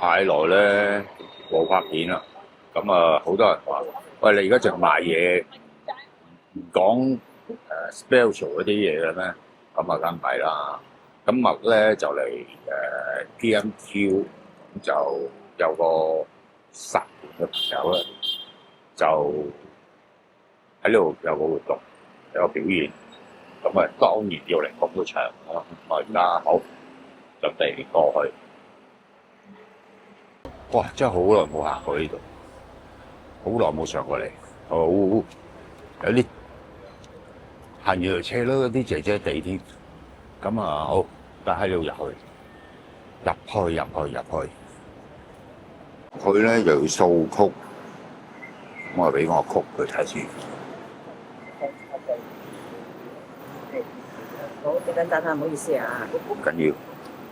太耐咧冇拍片啦，咁啊好多人話：喂，你而家淨賣嘢唔講special 嗰啲嘢嘅咩？咁啊梗唔係啦。咁麥咧就嚟PMQ，咁就有個實嘅朋友咧，就喺呢度有個活動，有個表演，咁啊當然要嚟捧個場啦。我而家好準備過去。哇！真係好耐冇行過呢度，好耐冇上過嚟，好有啲行完條車咯，啲姐姐地添。咁啊，好，但喺度入去，入去。佢咧又要掃曲，咁啊俾我曲佢睇先。好，你等等下，唔好意思啊。緊要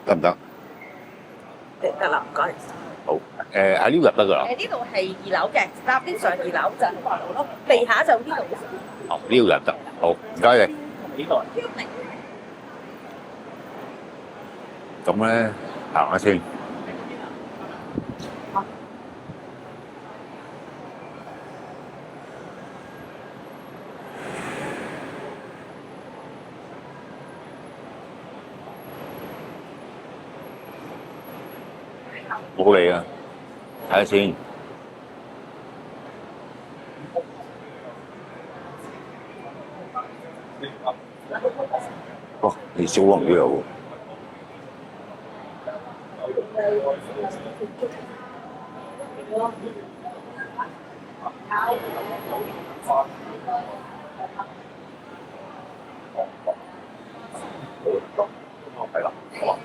得唔得？得啦，唔該。好，喺呢度入得㗎啦。呢度係二樓嘅，搭 lift 上二樓就地下就呢度。哦，呢度入得，好，唔該你。呢度。咁咧行下先。冇理啊，睇下先。哦，你小黃都有喎。係啦，好啊。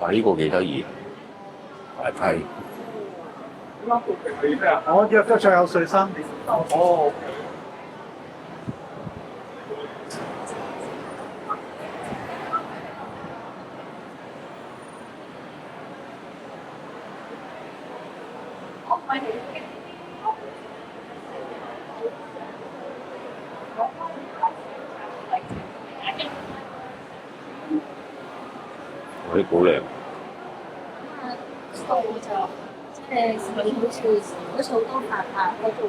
哇！呢個幾得意，大批。我約咗最後睡衫。哦。嗰啲好靚。數就即係好似好多飯客嗰度。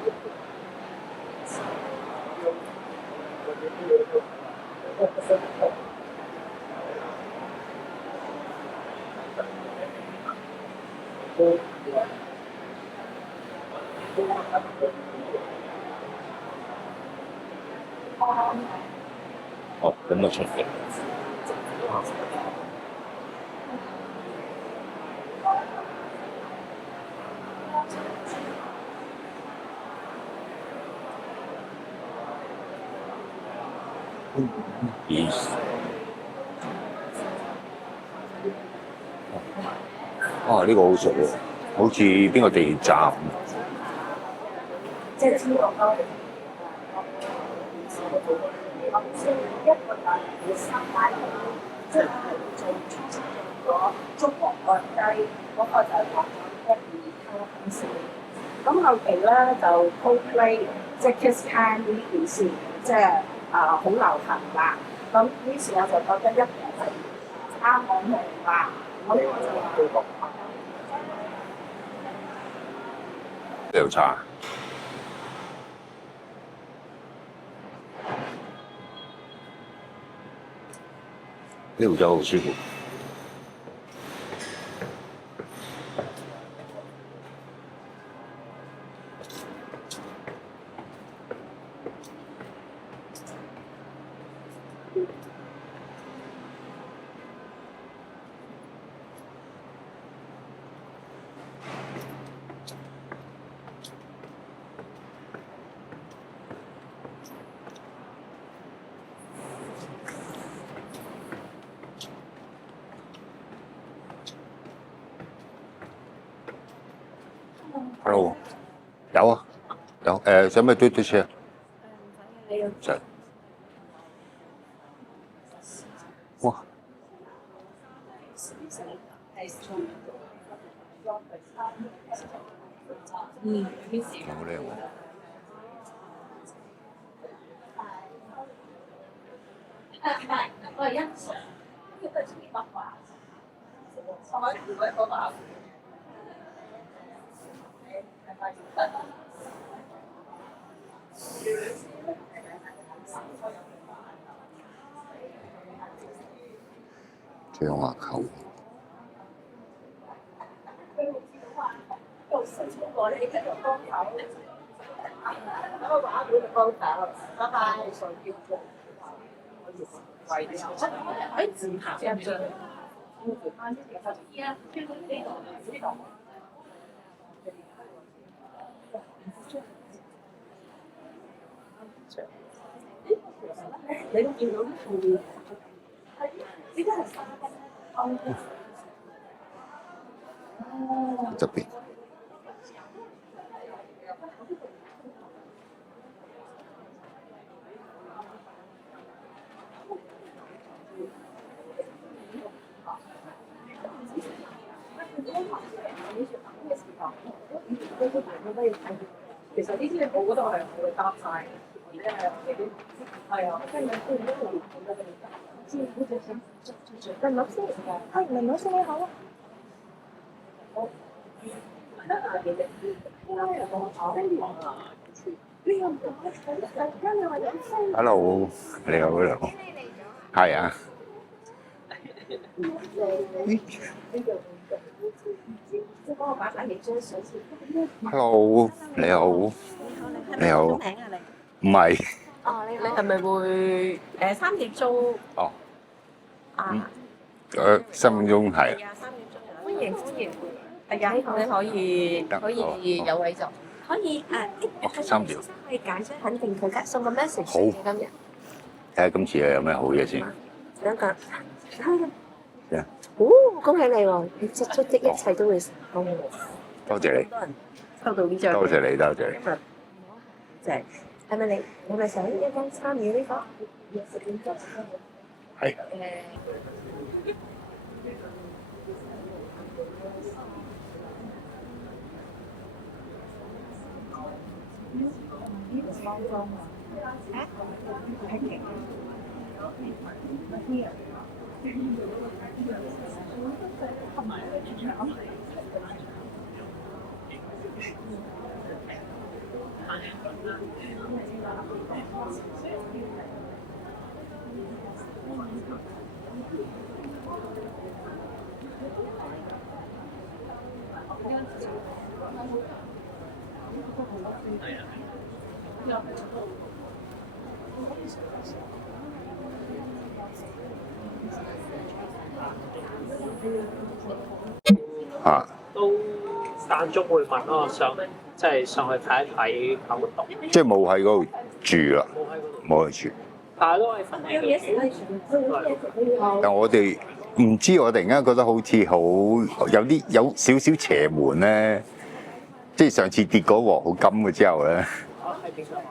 哦，咁都出嘅。咦？啊！呢個好熟喎，好似邊個地鐵站？即係知道咯。一個人要三塊，即係做咗中國國雞，嗰個就係講咗1、2級考試。咁後期咧就 Coldplay 即係 Kiss Time 呢件事，即係好流行啦。咁於是我就覺得一定係啱我明啦。咁我就話調查。呢度真係好舒服。Hello，有啊，有使唔使嘟車？唔使。哇！好靚喎！我係欣賞，呢個都係自己畫畫。我可以唔會嗰個。張畫球。我哋繼續幫手。嗰個畫館嘅幫手，拜拜。可以自拍一張。你都見到呢套嘢？係呢啲係沙巾。側邊。其實呢啲嘢我覺得係我會搭晒，而且係我哋係啊，跟住林老師，係林老師你好啊。好。Hello， 你好，你好。係啊。Hello， 你好。你好。名啊你？唔係。哦，你係咪會3點鐘？哦。啊。 3分鐘係。係啊，3點鐘啊！歡迎歡迎。係啊，你可以有位坐。可以3點。可以揀張肯定佢嘅，送個 message 好。今日。睇下今次有咩好嘢先。兩個。Yeah. 哦，恭喜你喎！你作出的一切都會成功喎。多謝你。收到呢張。多謝你，多謝你。正。係咪你咪想一間參與呢個？係。啊！都間中會問咯，即係上去睇一睇搞活動。即係冇喺嗰度住啦，冇喺嗰度，冇去住。但係都可以瞓喺度。但我哋唔知，我突然間覺得好似好有少少邪門咧，即係上次跌嗰鑊好金嘅之後咧。啊，喺邊度啊？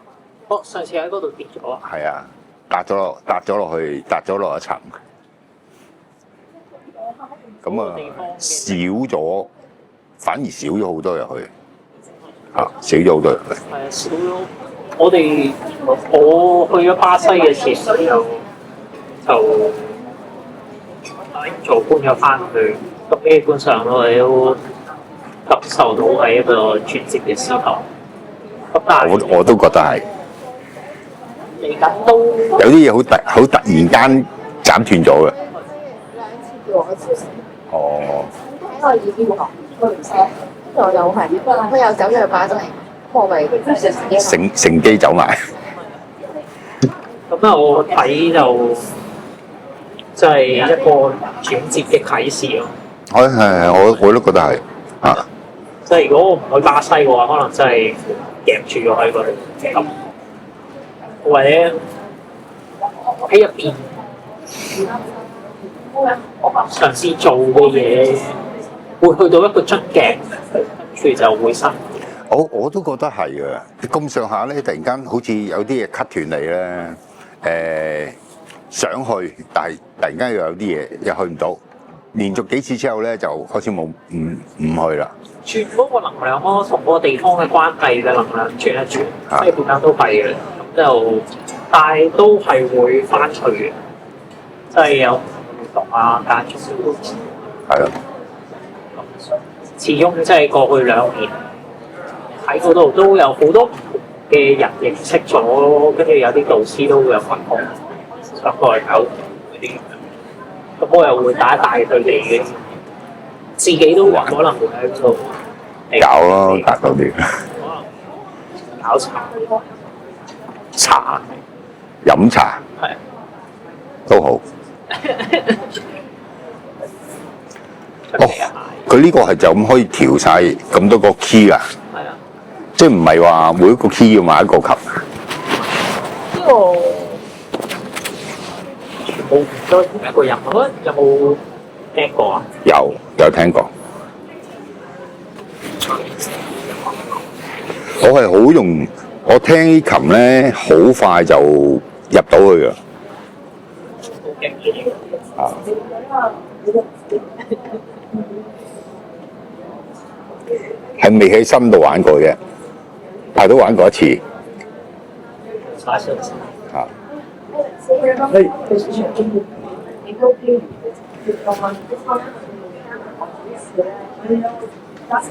哦，上次喺嗰度跌咗啊！係啊，搭咗落一層。咁啊，少咗，反而少咗好多入去。少咗好多入去。係啊，少咗。我去咗巴西嘅時候就做搬咗翻去，咁基本上我哋都感受到係一個轉折嘅時候。咁但係我都覺得係。嚟緊都有啲嘢好突然間斬斷咗嘅。哦。喺我耳邊講，我唔寫，我又係，我又走咗去巴西，我咪乘機走埋。咁啊，我睇就即係一個轉折嘅啟示咯。我都覺得係啊。即係如果我唔去巴西嘅話，可能真係夾住咗喺嗰度咁，或者喺入邊嘗試做嘅嘢，會去到一個樽頸，跟住就會辛苦。我都覺得係嘅。咁上下咧，突然間好似有啲嘢 cut 斷你咧，想去，但係突然間又有啲嘢又去唔到。連續幾次之後咧，就開始唔去啦。轉嗰個能量咯，同嗰個地方嘅關係嘅能量轉一轉，即係點樣都係嘅。咁就但係都係會翻去嘅，即係有活動啊，間中係咯，始終即係過去2年喺嗰度都有好多唔同嘅人認識咗，跟住有啲導師都會有份工上過嚟搞嗰啲咁樣。咁我又會帶一帶佢哋嘅，自己都可能會喺嗰度搞咯，達到啲可能搞茶，飲茶係都好。哦，佢呢個係就咁可以調晒咁多個 key 啊？係啊，即係唔係話每一個 key 要買一個級？呢個全部都係同一個人，我覺得有冇聽過啊？有聽過。我係好用，我聽啲琴咧，好快就入到去㗎。好勁嘅啊！係未喺深度玩過嘅，但係都玩過一次。發生啊！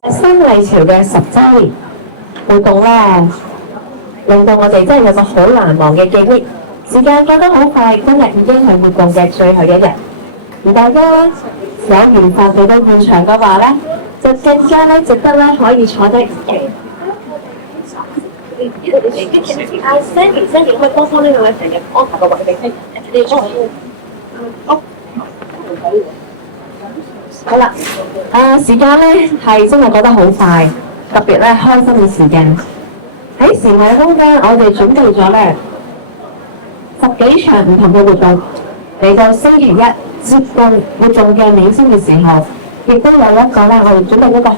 新麗潮嘅10週年活動咧，令到我哋真係有個好難忘嘅記憶。時間過得好快，今日已經係活動嘅最後一日。而大家有緣分嚟到現場嘅話咧，就更加咧值得咧可以坐低。Sandy 可以幫呢兩位成日安排個位俾你坐。好啦，時間咧係真係過得好快，特別咧開心嘅時間。喺時藝空間，我哋準備咗咧10幾場唔同嘅活動，嚟到星期一接近活動嘅尾聲嘅時候，亦都有一個咧，我哋準備一個好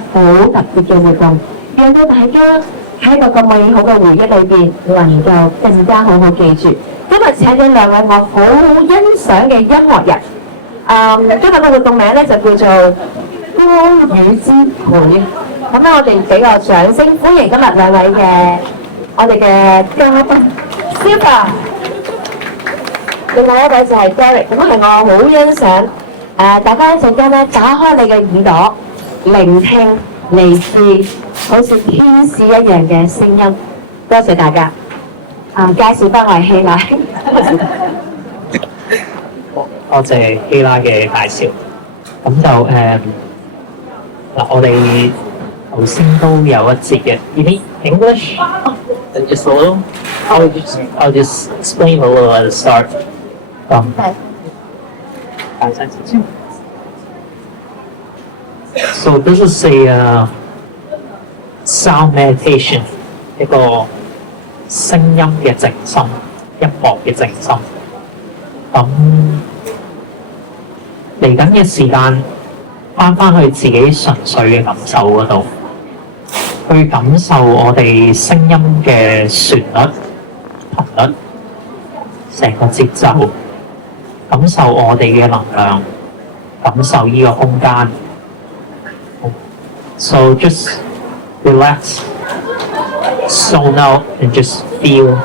特別嘅活動，讓到大家喺個咁美好嘅回憶裏邊，能夠更加好好記住。今日請咗兩位我好欣賞嘅音樂人。今日嘅活動名咧就叫做歌語之會。咁咧，我哋俾個掌聲歡迎今日兩位嘅我哋嘅嘉賓 Silva， 另外一位就係 Derek。咁係我好欣賞大家一陣間咧打開你嘅耳朵，聆聽嚟自好似天使一樣嘅聲音。多謝大家。介紹翻我係希拉。多謝希拉嘅介紹。咁就嗱，我哋頭先都有一節嘅 in English, just a little. I'll just explain a little at the start. So this is a sound meditation， 一個聲音嘅靜心，音樂嘅靜心。咁嚟緊嘅時間，翻去自己純粹嘅感受嗰度，去感受我哋聲音嘅旋律、頻率，成個節奏，感受我哋嘅能量，感受呢個空間。So just relax, zone out, and just feel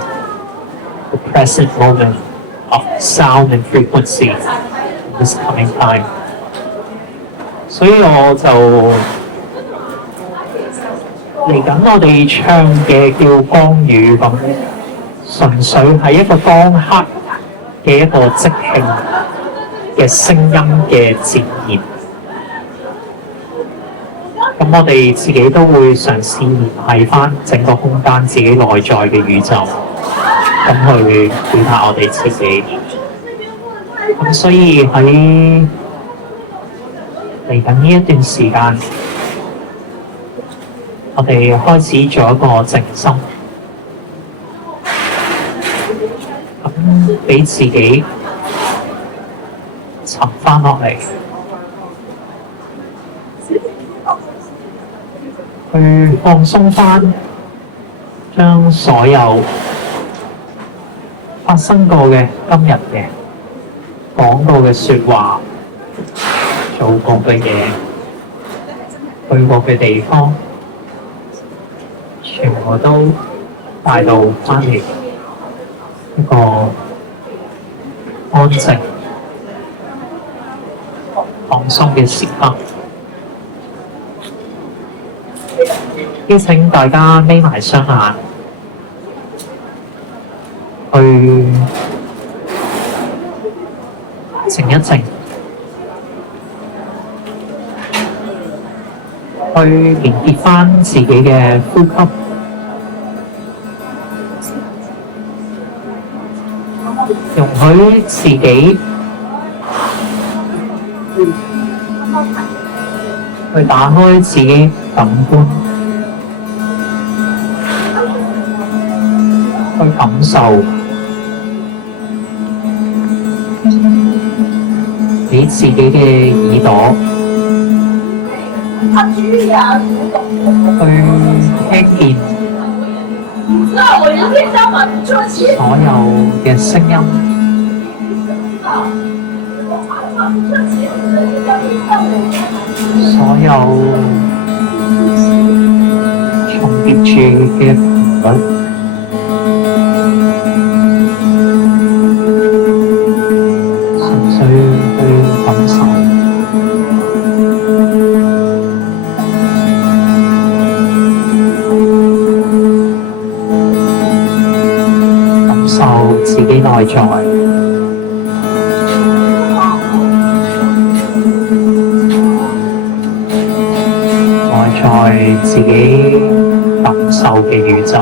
the present moment of sound and frequency in this coming time. 所以我就嚟緊，我哋唱嘅叫光語咁，純粹係一個當刻嘅一個即興嘅聲音嘅展現。咁我哋自己都會嘗試聯繫返整個空間自己內在嘅宇宙，咁去表達我哋自己。咁所以喺嚟緊呢一段時間，我哋開始做一個靜心，咁俾自己沉返落嚟，去放鬆返，將所有發生過嘅、今日嘅、講過嘅説話、做過嘅嘢，去過嘅地方，全部都帶到翻嚟一個安靜放鬆嘅時刻。邀請大家眯埋雙眼，去靜一靜，去連結返自己嘅呼吸，容許自己去打開自己感官，去感受你自己嘅耳朵，去聽見所有嘅聲音，所有重疊住嘅頻率。自己內在，內在自己感受嘅宇宙。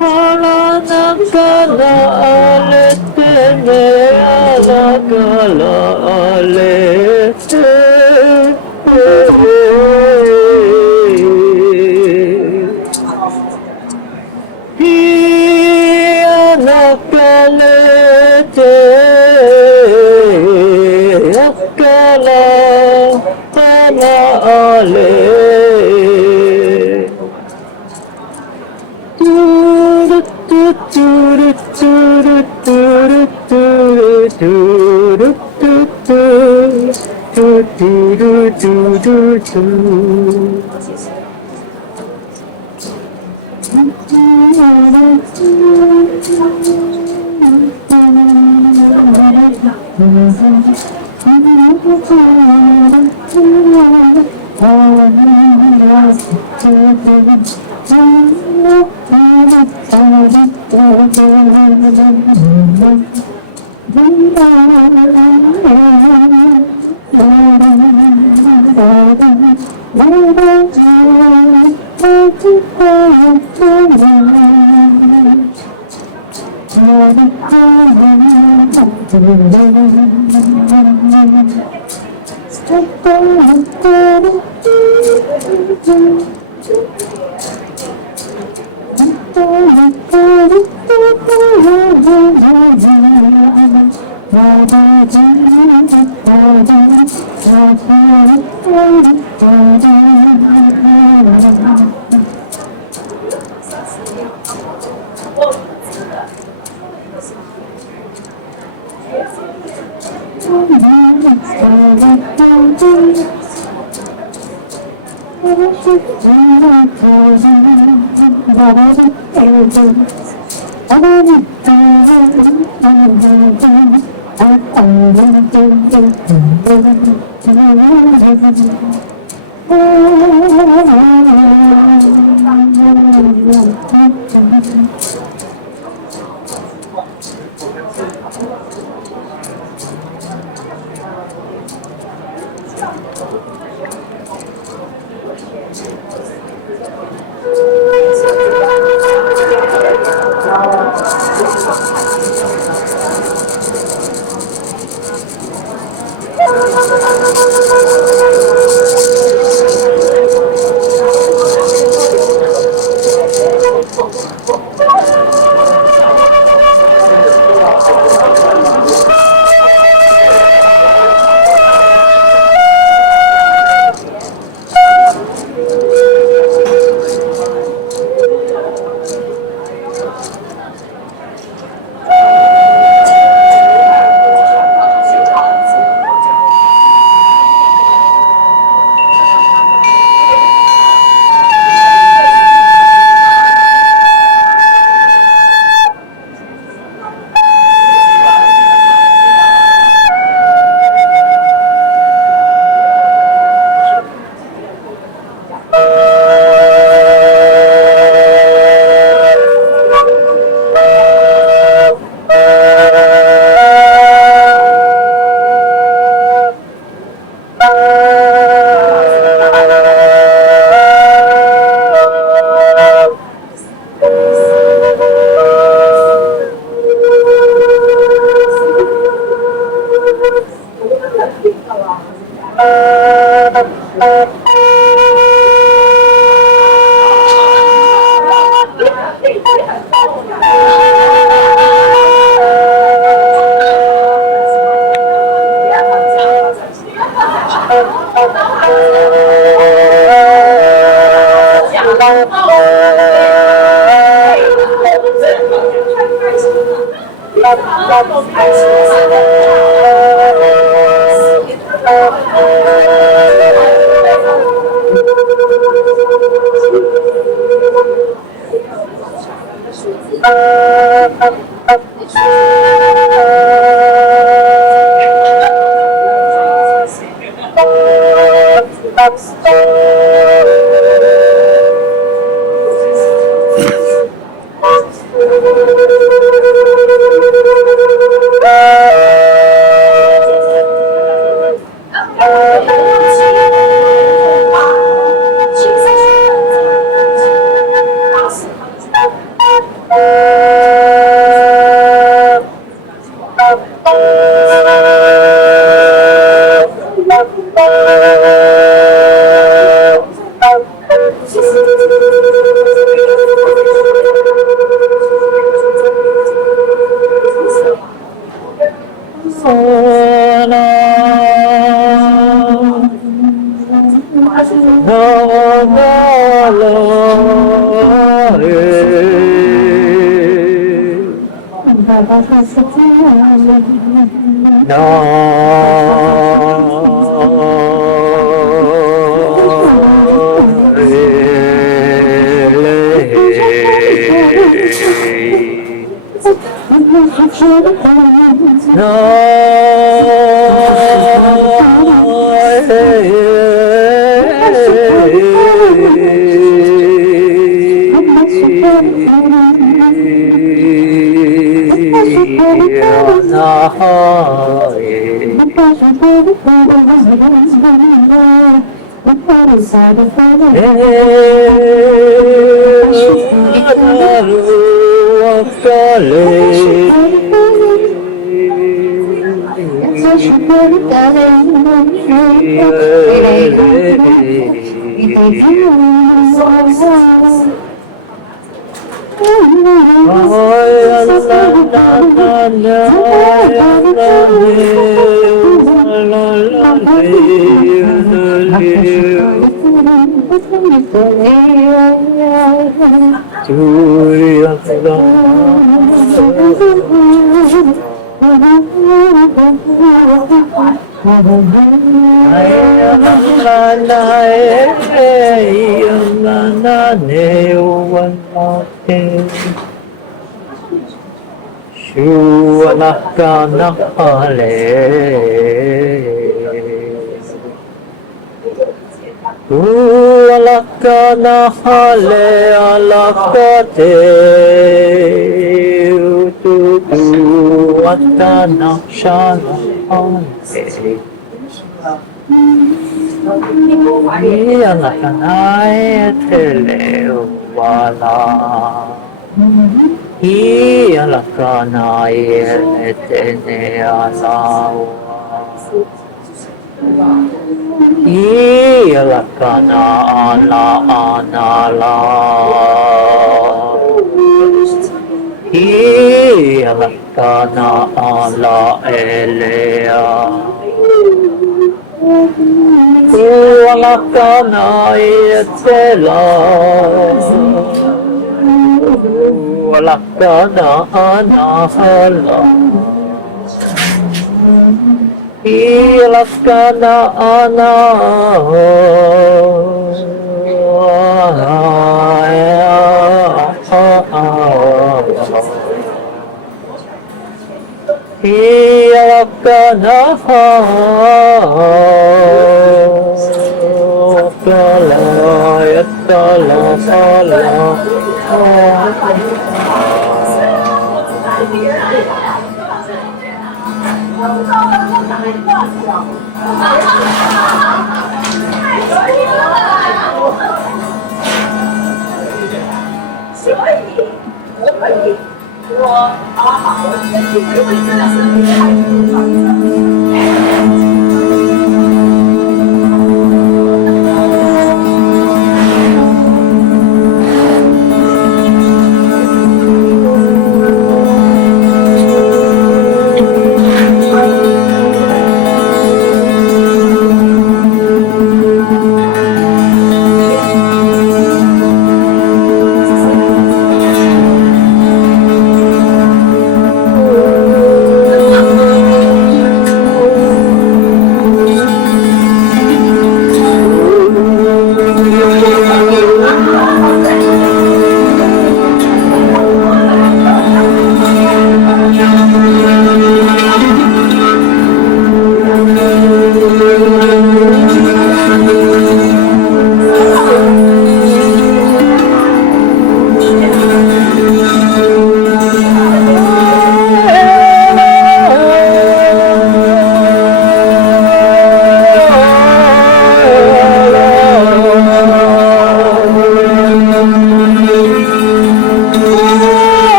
Ala nakala alete ne ala kala Thank you.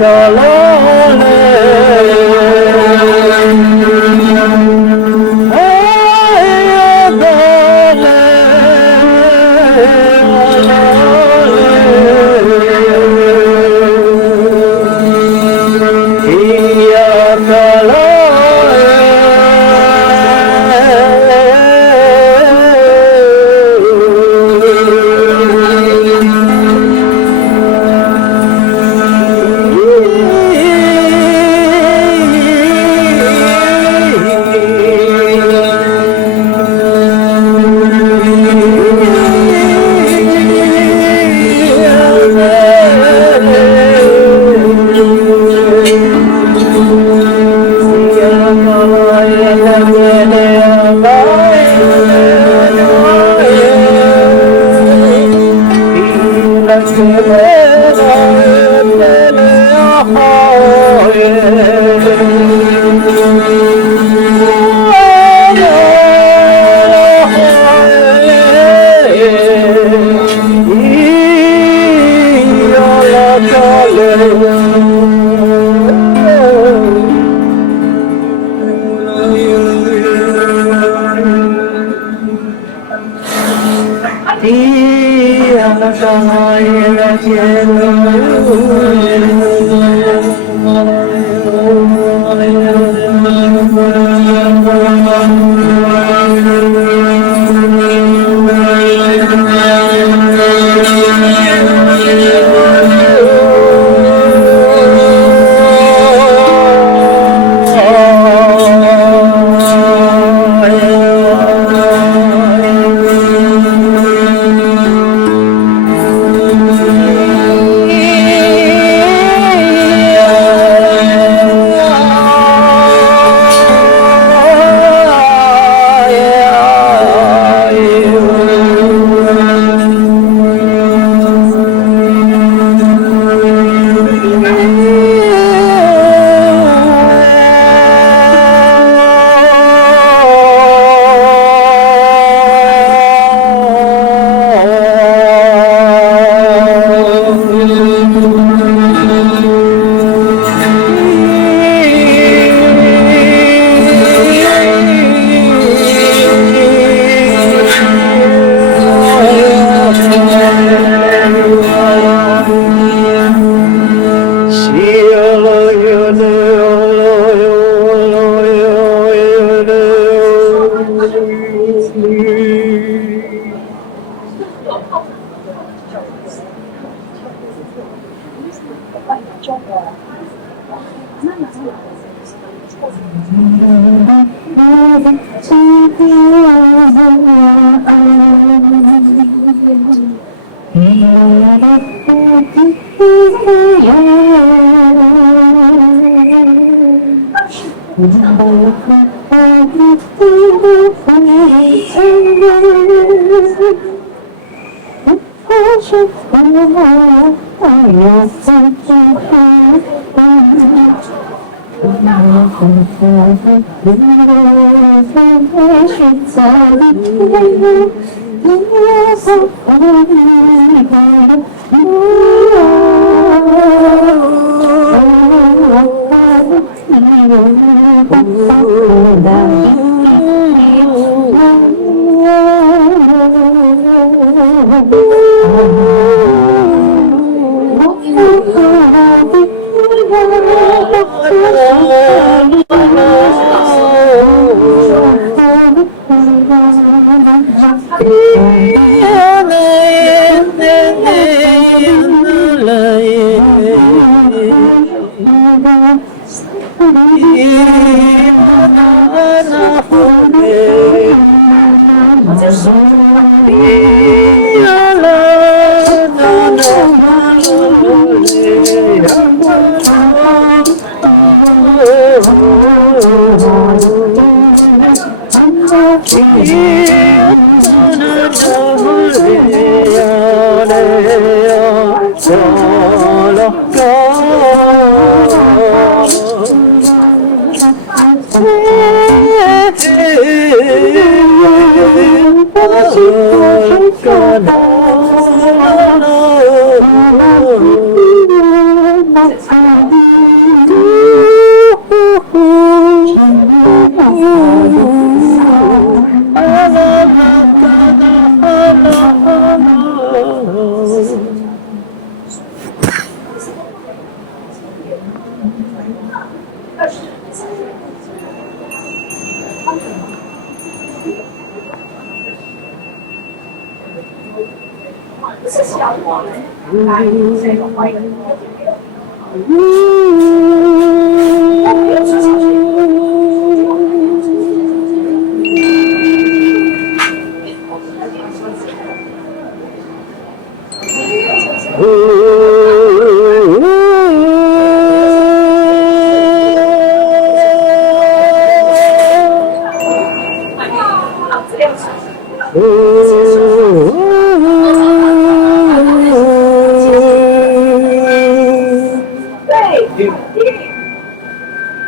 Gonna 是小我们来这个欢迎。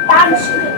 但是，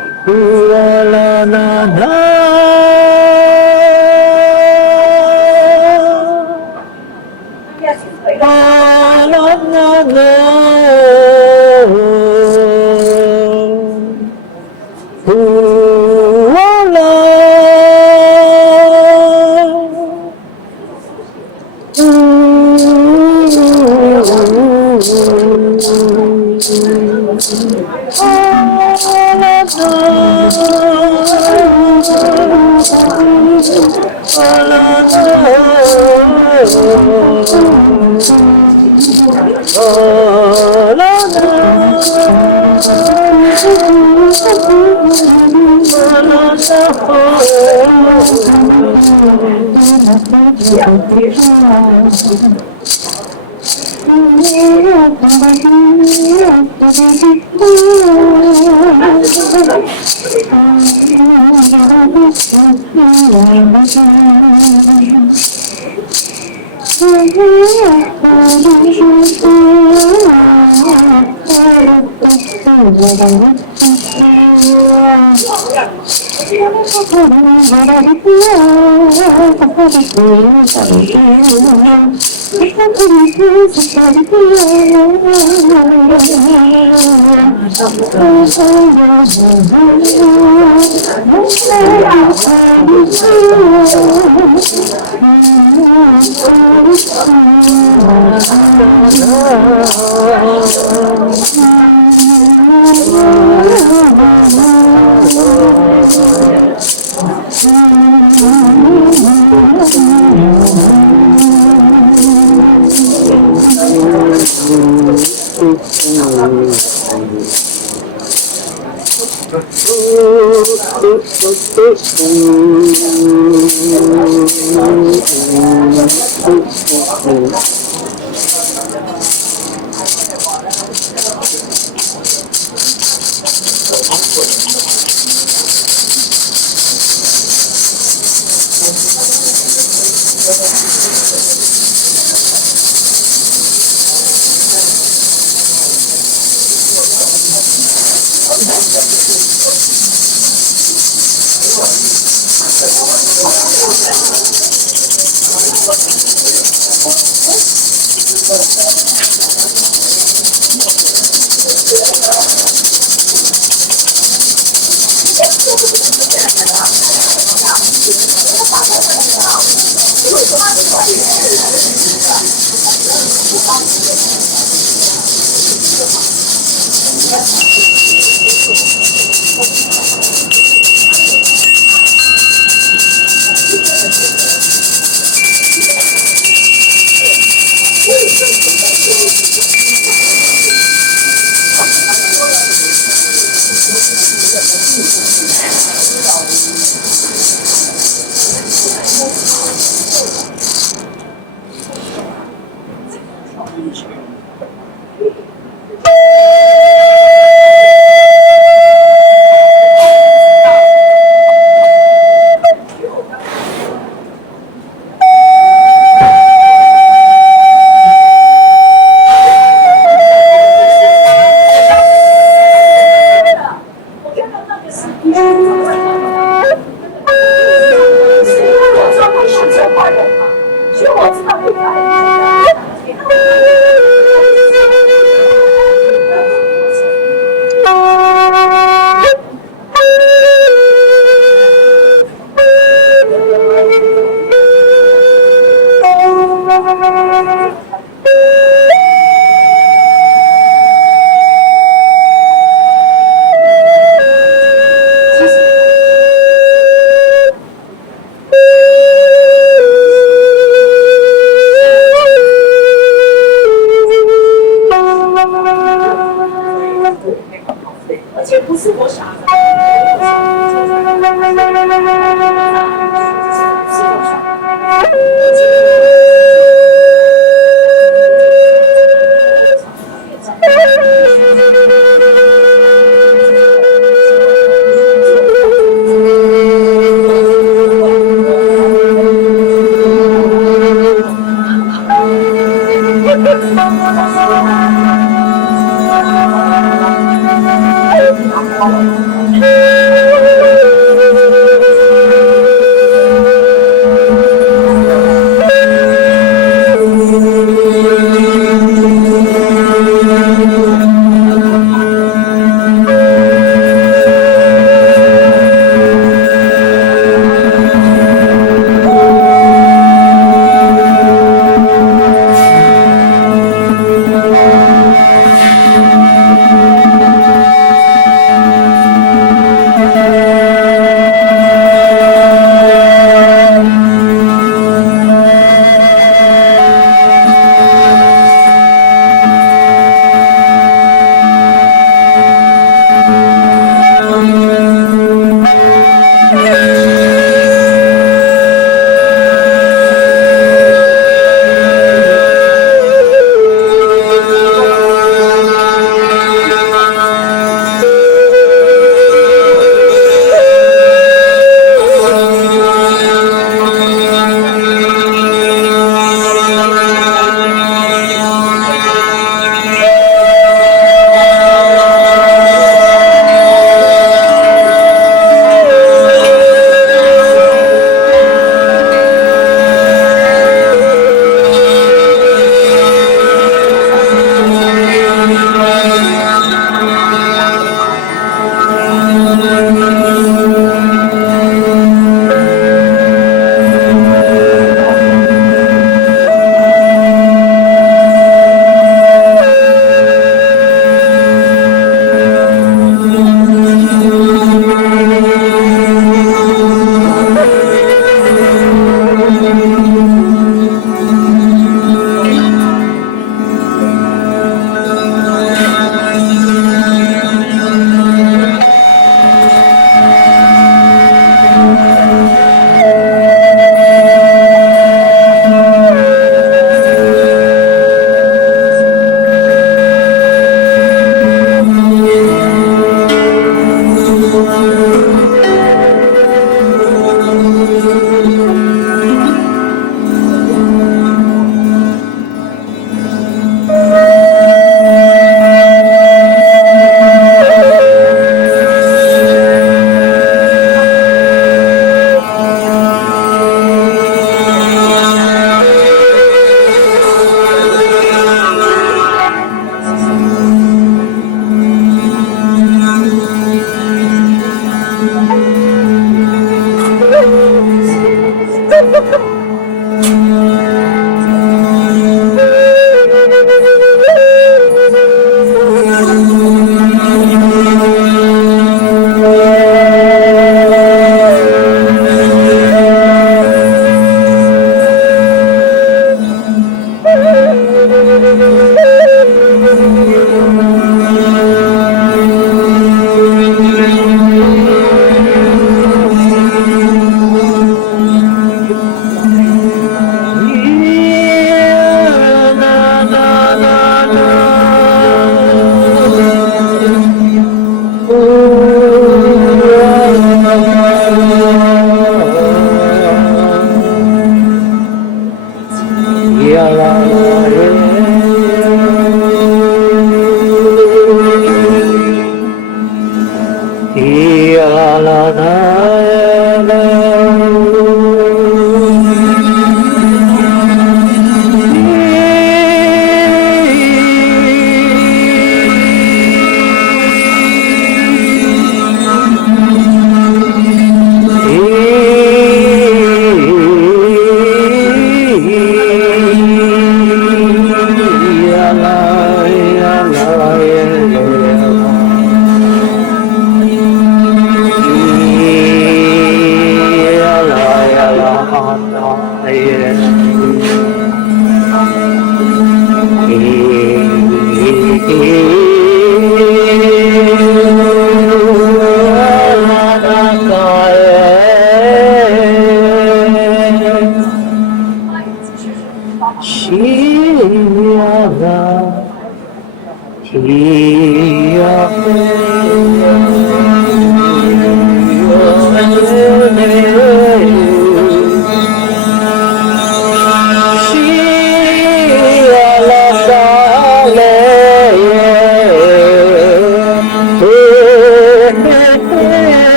而且不是我想的，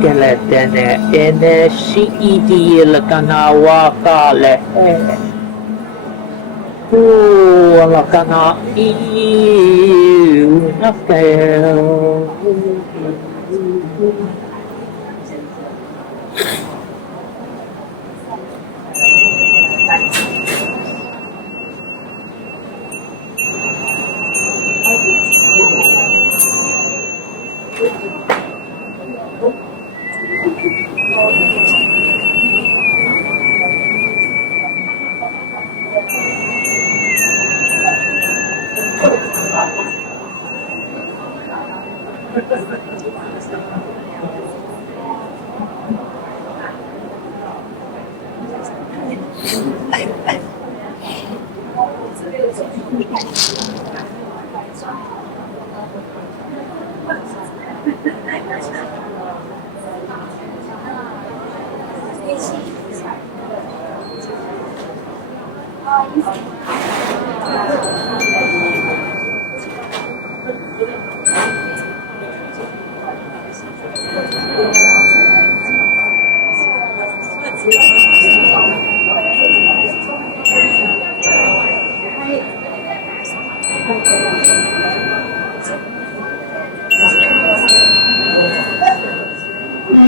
Galadana and Shidi Lakana Wakale. Oh, Lakana you Nafel.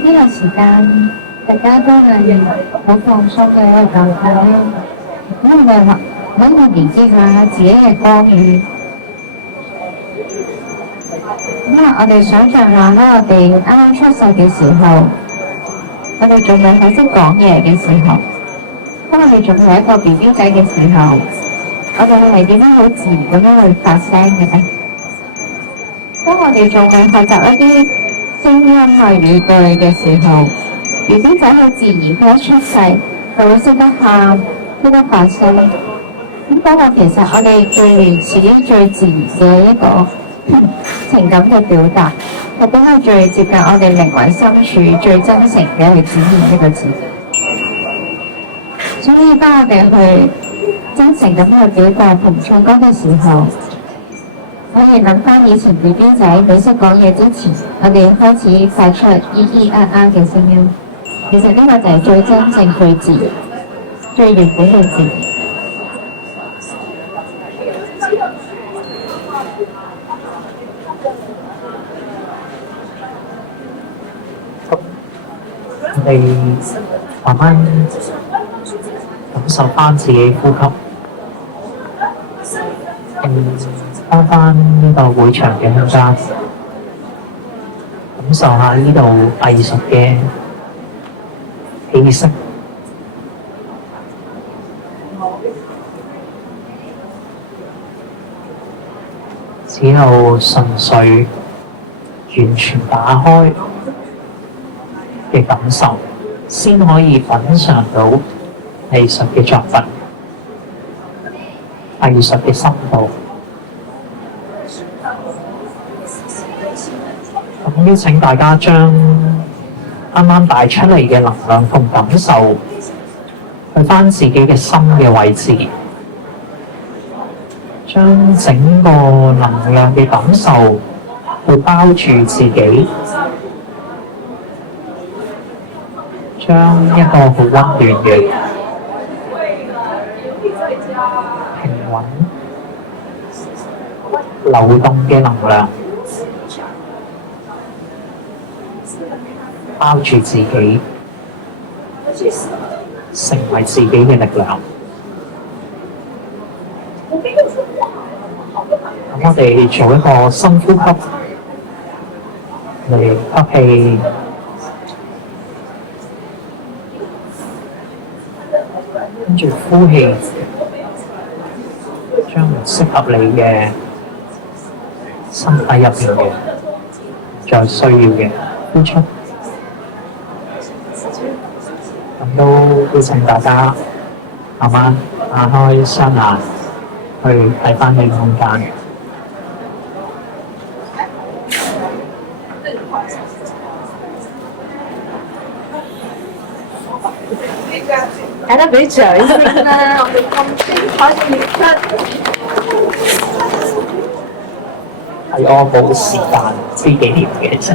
呢個時間，大家都係好放鬆嘅一個狀態啦。咁我哋揾個連結下自己嘅光源。咁我哋想象下啦，我哋啱啱出世嘅時候，我哋仲未係識講嘢嘅時候，當我哋仲係一個 BB 仔嘅時候，我哋係點樣好自然咁樣去發聲嘅咧？當我哋仲係學習一啲聲音語句嘅時候，BB仔好自然，佢一出世就會識得喊，識得發聲。咁嗰個其實我哋最原始、最自然嘅一個情感嘅表達，係比較最接近我哋靈魂深處最真誠嘅一個展現一個字。所以當我哋去真誠咁去表達同唱歌嘅時候，可以諗翻以前 BB 仔未識講嘢之前，我哋開始發出咿咿啊啊嘅聲音。其實呢個就係最真正、最自然、最原本嘅自然。我哋慢慢感受翻自己呼吸。翻返呢個會場嘅空間，感受下呢度藝術嘅氣息，只有純粹完全打開嘅感受，先可以品嚐到藝術嘅作品、藝術嘅深度。咁邀請大家將啱啱帶出嚟嘅能量同感受，去返自己嘅心嘅位置，將整個能量嘅感受去包住自己，將一個好溫暖嘅、平穩、流動嘅能量包住自己，成為自己嘅力量。咁我哋做一個深呼吸，嚟吸氣，跟住呼氣，將唔適合你嘅身體入邊嘅再需要嘅呼出。咁都邀請大家慢慢打開雙眼，去睇返你空間。大家俾掌聲啦！我哋咁精彩嘅演出，係我冇時間知幾年嘅啫。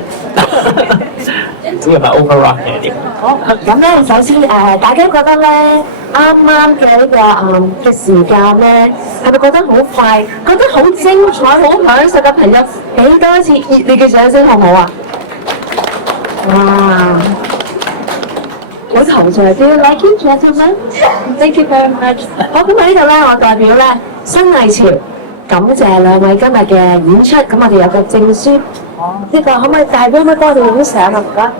唔知係咪 overrun 嘅點？好，咁咧首先大家覺得咧啱啱嘅呢個嘅時間咧，係咪覺得好快？覺得好精彩、好享受嘅朋友，俾多一次熱烈嘅掌聲好唔好啊？哇！好頭像，Do you like it, gentlemen? Thank you very much。好，咁喺呢度咧，我代表咧新藝潮感謝兩位今日嘅演出。咁我哋有個證書，呢個可唔可以大哥可唔可以幫我哋影相啊？唔該。